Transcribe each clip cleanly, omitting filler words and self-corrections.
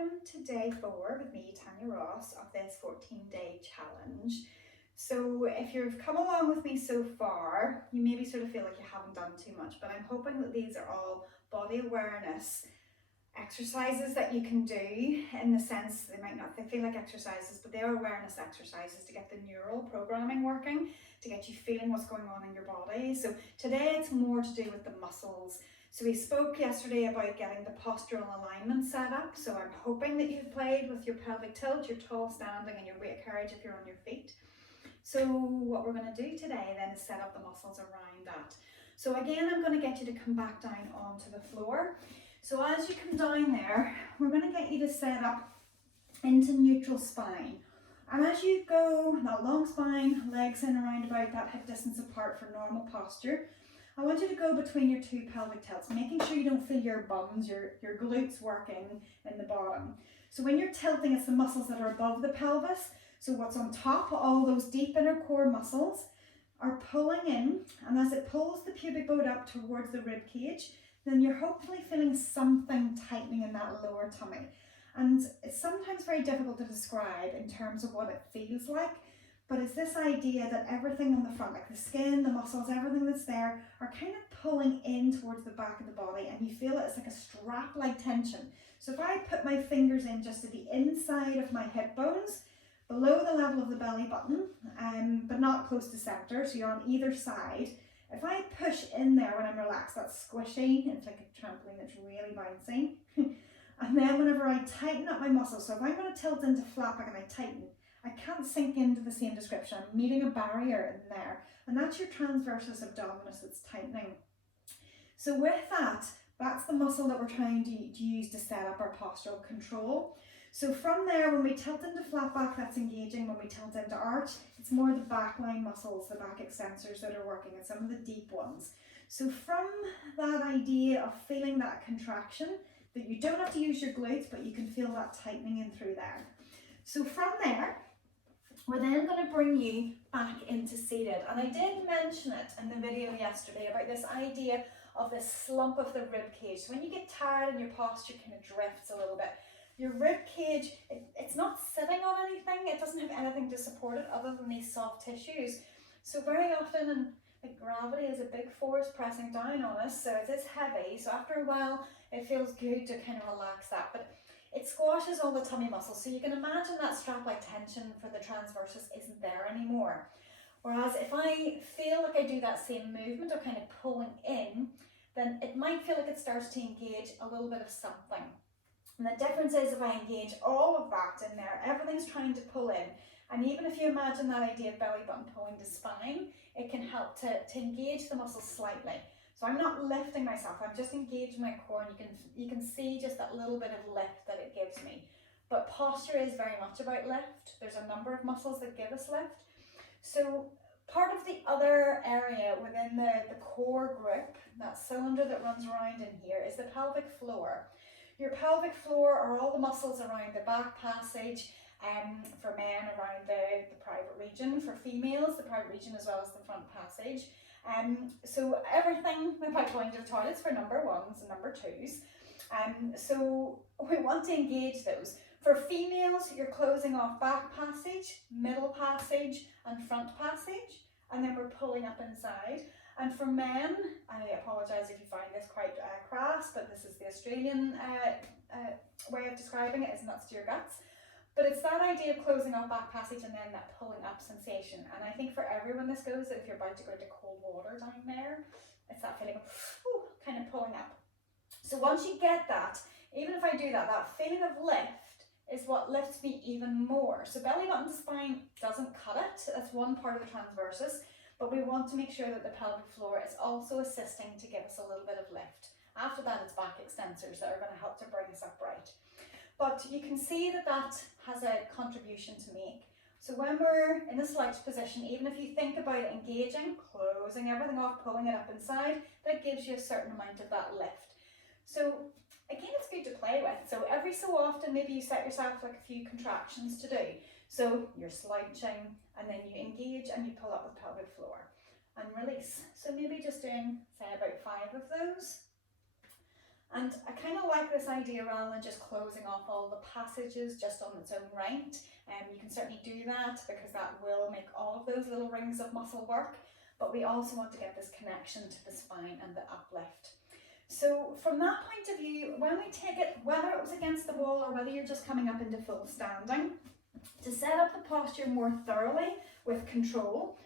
welcome to day 4 with me, Tanya Ross, of this 14-day challenge. So if you've come along with me so far, you maybe sort of feel like you haven't done too much, but I'm hoping that these are all body awareness exercises that you can do, in the sense they feel like exercises, but they are awareness exercises to get the neural programming working, to get you feeling what's going on in your body. So today it's more to do with the muscles. So we spoke yesterday about getting the postural alignment set up. So I'm hoping that you've played with your pelvic tilt, your tall standing and your weight carriage if you're on your feet. So what we're going to do today then is set up the muscles around that. So again, I'm going to get you to come back down onto the floor. So as you come down there, we're going to get you to set up into neutral spine. And as you go, that long spine, legs in around about that hip distance apart for normal posture, I want you to go between your two pelvic tilts, making sure you don't feel your bums, your glutes working in the bottom. So when you're tilting, it's the muscles that are above the pelvis. So what's on top, all those deep inner core muscles are pulling in, and as it pulls the pubic bone up towards the rib cage, then you're hopefully feeling something tightening in that lower tummy. And it's sometimes very difficult to describe in terms of what it feels like, but it's this idea that everything on the front, like the skin, the muscles, everything that's there, are kind of pulling in towards the back of the body, and you feel it's like a strap-like tension. So if I put my fingers in just to the inside of my hip bones, below the level of the belly button, but not close to center, so you're on either side. If I push in there when I'm relaxed, that's squishy, it's like a trampoline that's really bouncing. And then whenever I tighten up my muscles, so if I'm going to tilt into flat back and I tighten, I can't sink into the same description. I'm meeting a barrier in there, and that's your transversus abdominis that's tightening. So with that, that's the muscle that we're trying to use to set up our postural control. So from there, when we tilt into flat back, that's engaging. When we tilt into arch, it's more the backline muscles, the back extensors that are working, and some of the deep ones. So from that idea of feeling that contraction, that you don't have to use your glutes, but you can feel that tightening in through there. So from there, we're then going to bring you back into seated. And I did mention it in the video yesterday about this idea of this slump of the rib cage. So when you get tired and your posture kind of drifts a little bit, your rib cage, it's not sitting on anything, it doesn't have anything to support it other than these soft tissues. So very often, and like gravity is a big force pressing down on us, so it is heavy. So after a while, it feels good to kind of relax that, but it squashes all the tummy muscles. So you can imagine that strap-like tension for the transversus isn't there anymore. Whereas if I feel like I do that same movement of kind of pulling in, then it might feel like it starts to engage a little bit of something. And the difference is if I engage all of that in there, everything's trying to pull in. And even if you imagine that idea of belly button pulling to spine, it can help to engage the muscles slightly. So I'm not lifting myself, I'm just engaging my core, and you can see just that little bit of lift that it gives me. But posture is very much about lift. There's a number of muscles that give us lift. So part of the other area within the core group, that cylinder that runs around in here, is the pelvic floor. Your pelvic floor are all the muscles around the back passage, for men around the private region, for females the private region as well as the front passage. So everything about going to the toilets for number ones and number twos. So we want to engage those. For females, you're closing off back passage, middle passage and front passage, and then we're pulling up inside. And for men, I apologise if you find this quite crass, but this is the Australian way of describing it, is nuts to your guts. But it's that idea of closing off back passage and then that pulling up sensation. And I think for everyone this goes, that if you're about to go into cold water down there, it's that feeling of kind of pulling up. So once you get that, even if I do that, that feeling of lift is what lifts me even more. So belly button to spine doesn't cut it. That's one part of the transversus. But we want to make sure that the pelvic floor is also assisting to give us a little bit of lift. After that, it's back extensors that are going to help to bring us upright. But you can see that that has a contribution to make. So when we're in a slouch position, even if you think about engaging, closing everything off, pulling it up inside, that gives you a certain amount of that lift. So again, it's good to play with. So every so often, maybe you set yourself like a few contractions to do. So you're slouching, and then you engage and you pull up the pelvic floor and release. So maybe just doing, say, about 5 of those. And I kind of like this idea rather than just closing off all the passages just on its own right. You can certainly do that because that will make all of those little rings of muscle work, but we also want to get this connection to the spine and the uplift. So from that point of view, when we take it, whether it was against the wall or whether you're just coming up into full standing, to set up the posture more thoroughly with control,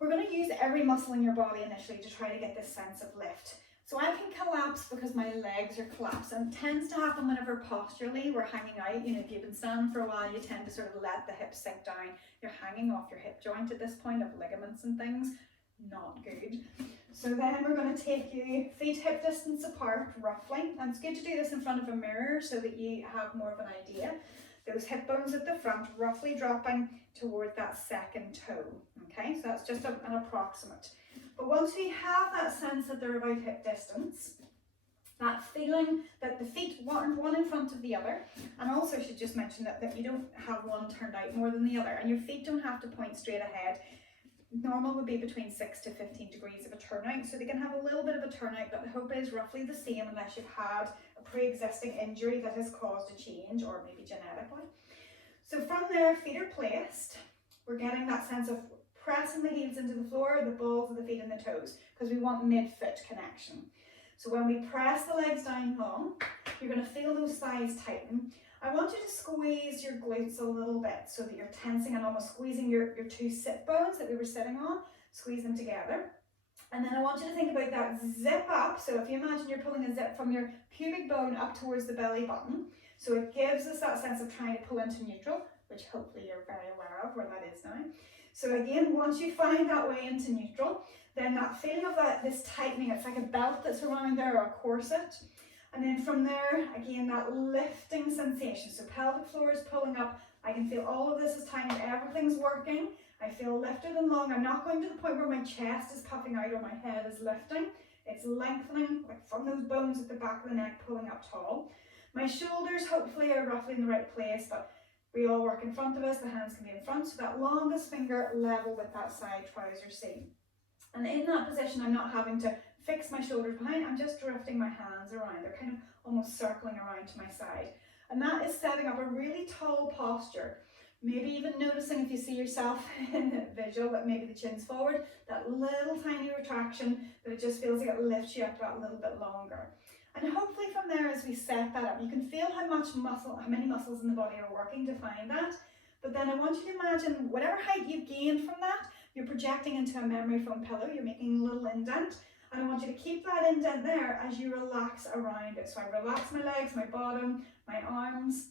we're going to use every muscle in your body initially to try to get this sense of lift. So I can collapse because my legs are collapsed, and it tends to happen whenever posturally we're hanging out. You know, if you've been standing for a while, you tend to sort of let the hips sink down. You're hanging off your hip joint at this point of ligaments and things. Not good. So then we're going to take you feet hip distance apart roughly, and it's good to do this in front of a mirror so that you have more of an idea. Those hip bones at the front roughly dropping toward that second toe. Okay, so that's just an approximate. But once we have that sense that they're about hip distance, that feeling that the feet aren't one in front of the other, and also I should just mention that you don't have one turned out more than the other, and your feet don't have to point straight ahead. Normal would be between 6 to 15 degrees of a turnout, so they can have a little bit of a turnout, but the hope is roughly the same unless you've had a pre-existing injury that has caused a change, or maybe genetically. So from there, feet are placed. We're getting that sense of pressing the heels into the floor, the balls of the feet and the toes, because we want mid-foot connection. So when we press the legs down long, you're going to feel those thighs tighten. I want you to squeeze your glutes a little bit so that you're tensing and almost squeezing your two sit bones that we were sitting on, squeeze them together. And then I want you to think about that zip up. So if you imagine you're pulling a zip from your pubic bone up towards the belly button, so it gives us that sense of trying to pull into neutral, which hopefully you're very aware of where that is now. So again, once you find that way into neutral, then that feeling of this tightening, it's like a belt that's around there or a corset. And then from there, again, that lifting sensation. So pelvic floor is pulling up. I can feel all of this is tightened. Everything's working. I feel lifted and long. I'm not going to the point where my chest is puffing out or my head is lifting. It's lengthening, like from those bones at the back of the neck, pulling up tall. My shoulders hopefully are roughly in the right place, but we all work in front of us. The hands can be in front, so that longest finger level with that side trouser seam. And in that position, I'm not having to fix my shoulders behind, I'm just drifting my hands around. They're kind of almost circling around to my side. And that is setting up a really tall posture. Maybe even noticing if you see yourself in the visual that maybe the chin's forward, that little tiny retraction, that it just feels like it lifts you up that little bit longer. And hopefully from there, as we set that up, you can feel how many muscles in the body are working to find that. But then I want you to imagine whatever height you've gained from that, you're projecting into a memory foam pillow, you're making a little indent. And I want you to keep that indent there as you relax around it. So I relax my legs, my bottom, my arms,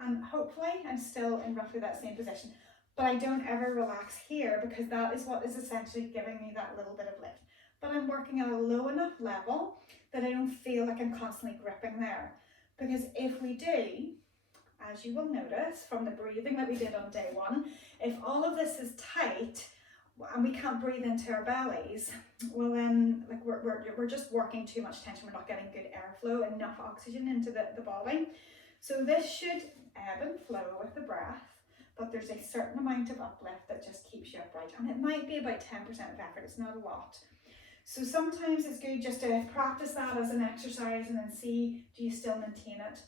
and hopefully I'm still in roughly that same position. But I don't ever relax here because that is what is essentially giving me that little bit of lift. But I'm working at a low enough level that I don't feel like I'm constantly gripping there. Because if we do, as you will notice from the breathing that we did on day one, if all of this is tight, and we can't breathe into our bellies, well then like we're just working too much tension. We're not getting good airflow, enough oxygen into the body. So this should ebb and flow with the breath, but there's a certain amount of uplift that just keeps you upright, and it might be about 10% of effort. It's not a lot. So sometimes it's good just to practice that as an exercise and then see, do you still maintain it?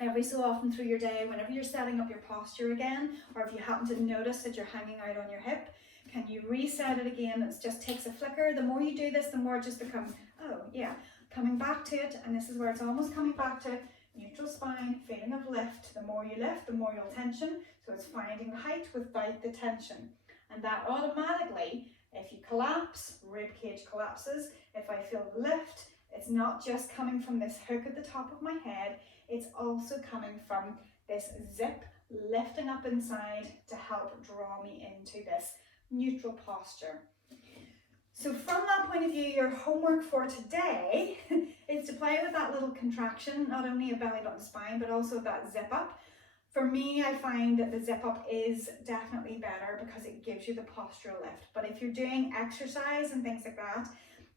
Every so often through your day, whenever you're setting up your posture again, or if you happen to notice that you're hanging out on your hip, can you reset it again? It just takes a flicker. The more you do this, the more it just becomes, oh yeah, coming back to it. And this is where it's almost coming back to neutral spine, feeling of lift. The more you lift, the more you'll tension. So it's finding the height without the tension. And that automatically, if you collapse, rib cage collapses. If I feel the lift, it's not just coming from this hook at the top of my head. It's also coming from this zip lifting up inside to help draw me into this neutral posture. So from that point of view, your homework for today is to play with that little contraction, not only of belly button spine, but also that zip up. For me, I find that the zip up is definitely better because it gives you the postural lift. But if you're doing exercise and things like that,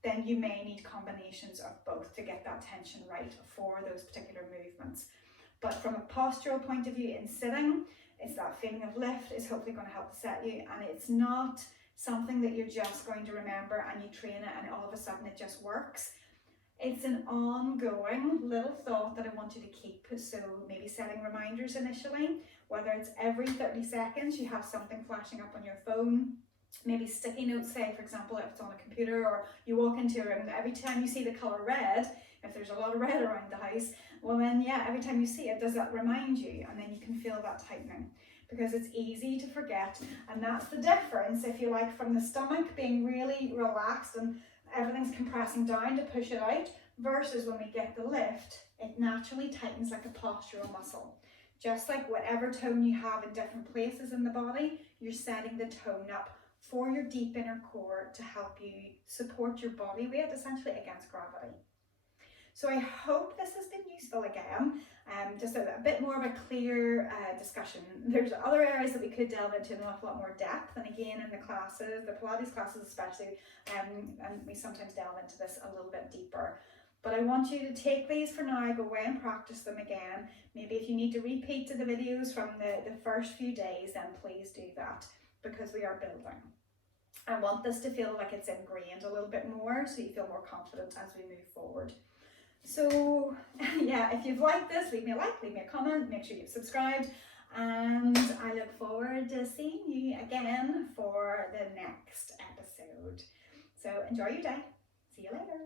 then you may need combinations of both to get that tension right for those particular movements. But from a postural point of view in sitting, it's that feeling of lift is hopefully going to help to set you, and it's not something that you're just going to remember and you train it and all of a sudden it just works. It's an ongoing little thought that I want you to keep. So maybe setting reminders initially, whether it's every 30 seconds you have something flashing up on your phone. Maybe sticky notes, say for example if it's on a computer, or you walk into a room, every time you see the colour red, if there's a lot of red around the house, well then yeah, every time you see it, does that remind you? And then you can feel that tightening, because it's easy to forget. And that's the difference, if you like, from the stomach being really relaxed and everything's compressing down to push it out, versus when we get the lift, it naturally tightens like a postural muscle. Just like whatever tone you have in different places in the body, you're setting the tone up for your deep inner core to help you support your body weight essentially against gravity. So I hope this has been useful again. Just a bit more of a clear discussion. There's other areas that we could delve into in an awful lot more depth, and again in the classes, the Pilates classes especially, and we sometimes delve into this a little bit deeper. But I want you to take these for now, go away and practice them again. Maybe if you need to repeat the videos from the first few days, then please do that, because we are building. I want this to feel like it's ingrained a little bit more, so you feel more confident as we move forward. So yeah, if you've liked this, leave me a like, leave me a comment, make sure you've subscribed, and I look forward to seeing you again for the next episode. So enjoy your day. See you later.